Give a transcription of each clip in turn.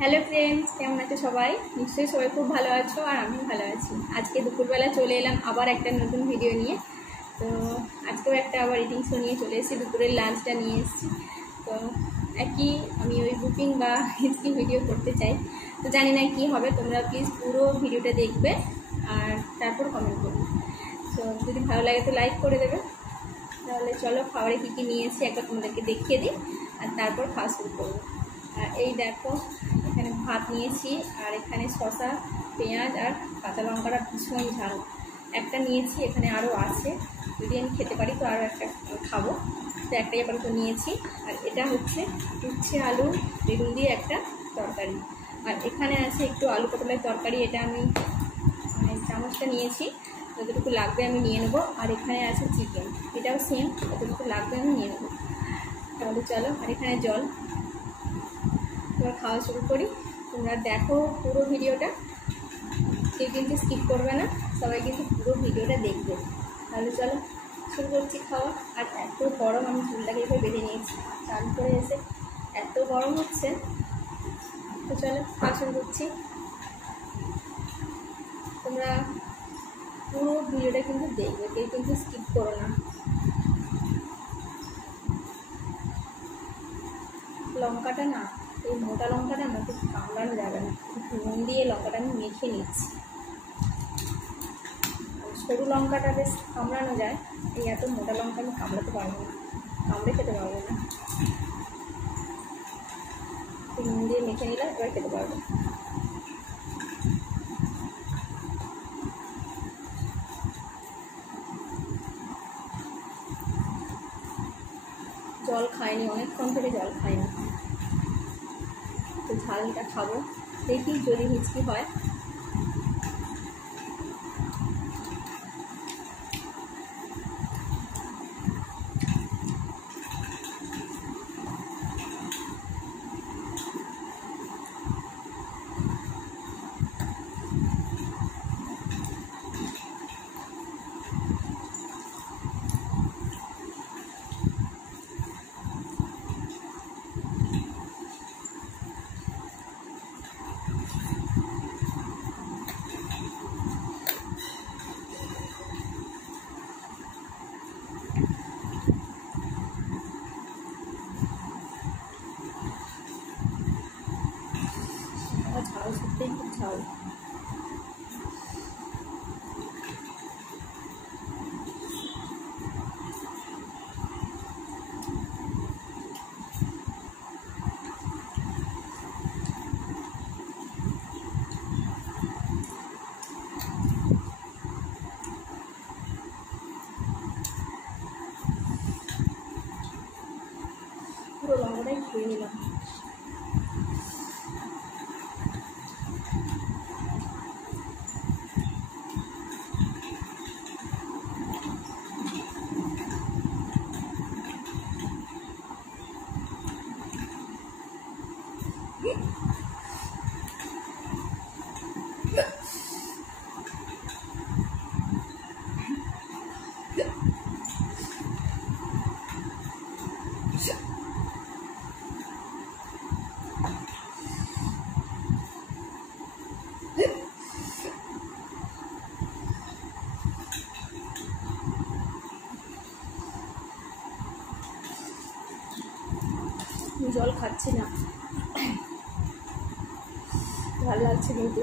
Hello friends, কেমন আছো সবাই? নিশ্চয়ই সবাই খুব ভালো আছো আর আমি ভালো আছি। আজকে দুপুরবেলা চলে এলাম আবার একটা নতুন ভিডিও নিয়ে। তো আজকেও একটা আবার ইটিং শো নিয়ে চলে এসেছি, দুপুরের লাঞ্চটা নিয়ে এসেছি। তো একই আমি ওই বুকিং বা হিস্ট্রি ভিডিও করতে চাই। তো জানি না কি হবে, তোমরা প্লিজ পুরো ভিডিওটা দেখবে আর তারপর কমেন্ট করবে। তো যদি ভালো লাগে তো লাইক করে দেবে। তাহলে চলো খাবারে কী কী নিয়ে এসেছি একবার তোমাদেরকে দেখিয়ে দিই আর তারপর খাওয়া শুরু করবো। আর এই দেখো, এখানে ভাত নিয়েছি আর এখানে শসা, পেঁয়াজ আর কাঁচা লঙ্কাটা ভীষণ ঝাল একটা নিয়েছি। এখানে আরও আছে, যদি আমি খেতে পারি তো আরও একটা খাবো। তো একটাই আপাতত নিয়েছি। আর এটা হচ্ছে উচ্ছে আলু বেগুন দিয়ে একটা তরকারি। আর এখানে আছে একটু আলু পটলের তরকারি, এটা আমি চামচটা নিয়েছি, যতটুকু লাগবে আমি নিয়ে নেবো। আর এখানে আছে চিকেন, এটাও সেম, যতটুকু লাগবে আমি নিয়ে নেবো। তাহলে চলো, আর এখানে জল। এবার খাওয়া শুরু করি। তোমরা দেখো পুরো ভিডিওটা, কেউ কিন্তু স্কিপ করবে না, সবাই কিন্তু পুরো ভিডিওটা দেখবে। তাহলে চলো শুরু করছি খাওয়া। আর এত গরম, আমি চুলটাকে এভাবে বেঁধে নিয়েছি, চান করে এসে এত গরম হচ্ছে। তো চলো খাওয়া শুরু করছি। তোমরা পুরো ভিডিওটা কিন্তু দেখবে, কেউ কিন্তু স্কিপ করো না। লঙ্কাটা না, এই মোটা লঙ্কাটা না খুব কামড়ানো যাবে না, নুন দিয়ে লঙ্কাটা আমি মেখে নিচ্ছি। সরু লঙ্কাটা বেশ কামড়ানো যায়, এই এত মোটা লঙ্কা আমি কামড়াতে পারবো না, কামড়ে খেতে পারবো না। নুন দিয়ে মেখে নিলাম, এবার খেতে পারবো। জল খাইনি, অনেকক্ষণ থেকে জল খাইনি, তো ঝালটা খাবো, দেখি যদি মিষ্টি হয়। ঝাল সত্যিই খুব ঝাল। পুরো লঙ্কাটাই খেয়ে নিলাম। জল খাচ্ছি না, ভালো লাগছে কিন্তু।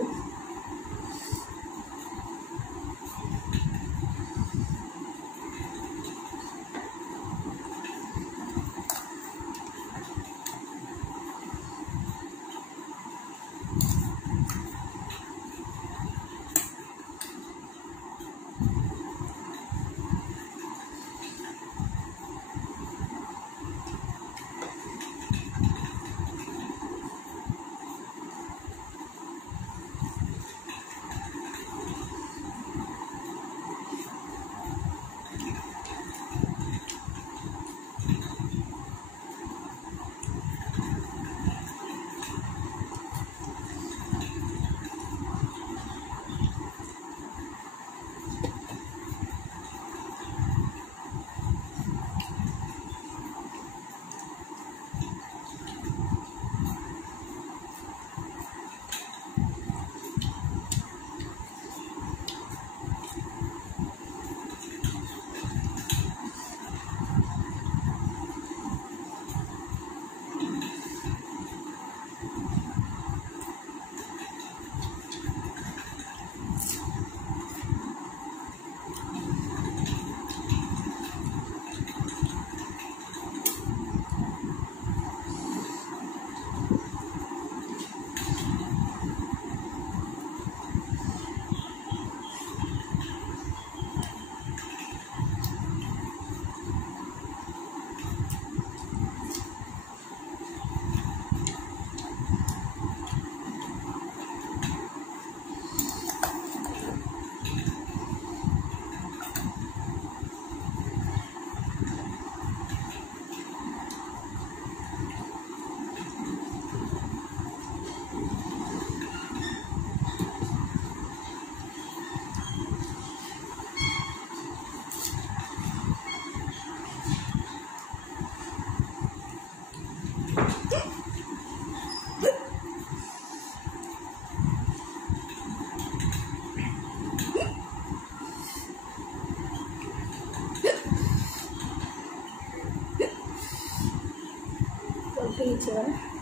বলো।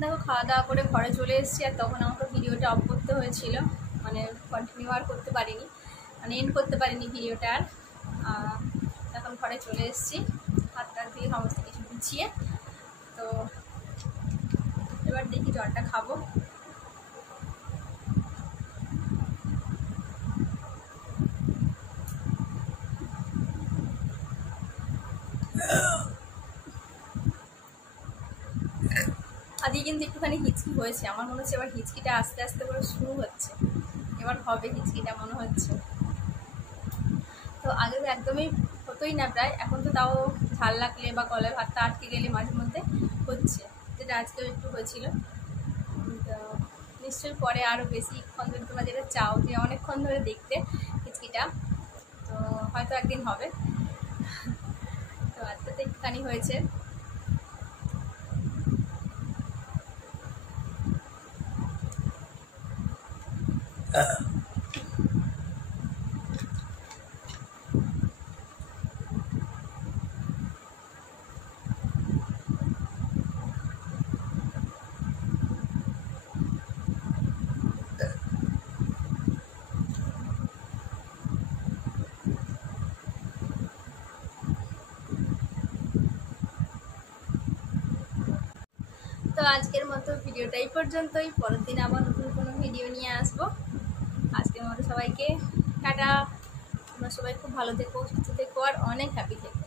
দেখো খাওয়া দাওয়া করে ঘরে চলে এসেছি, আর তখন আমাকে ভিডিওটা অফ করতে হয়েছিল, মানে কন্টিনিউ আর করতে পারিনি, মানে এন্ড করতে পারিনি ভিডিওটা। আর এখন ঘরে চলে এসেছি হাত টাত দিয়ে সমস্ত কিছু গুছিয়ে। তো এবার দেখি জলটা খাবো। আজকে কিন্তু একটুখানি হিচকি হয়েছে, আমার মনে হচ্ছে এবার হিচকিটা আস্তে আস্তে করে শুরু হচ্ছে, এবার হবে হিচকিটা মনে হচ্ছে। তো আগে তো একদমই হতোই না প্রায়, এখন তো তাও ঝাল লাগলে বা গলায় ভাতটা আটকে গেলে মাঝে মধ্যে হচ্ছে, যেটা আজকেও একটু হয়েছিল। তো নিশ্চয়ই পরে আরও বেশিক্ষণ ধরে তোমরা যেটা চাও যে অনেকক্ষণ ধরে দেখতে হিচকিটা, তো হয়তো একদিন হবে। তো আজকে তো একটুখানি হয়েছে। তো আজকের মতো ভিডিওটা এই পর্যন্তই, পরের দিন আবার নতুন কোনো ভিডিও নিয়ে আসবো। আজকের মতো সবাইকে টাটা। তোমরা সবাই খুব ভালো থেকো, সুস্থ থেকো, আর অনেক হ্যাপি থেকো।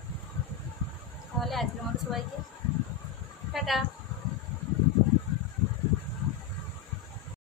তাহলে আজকের মতো সবাইকে টাটা।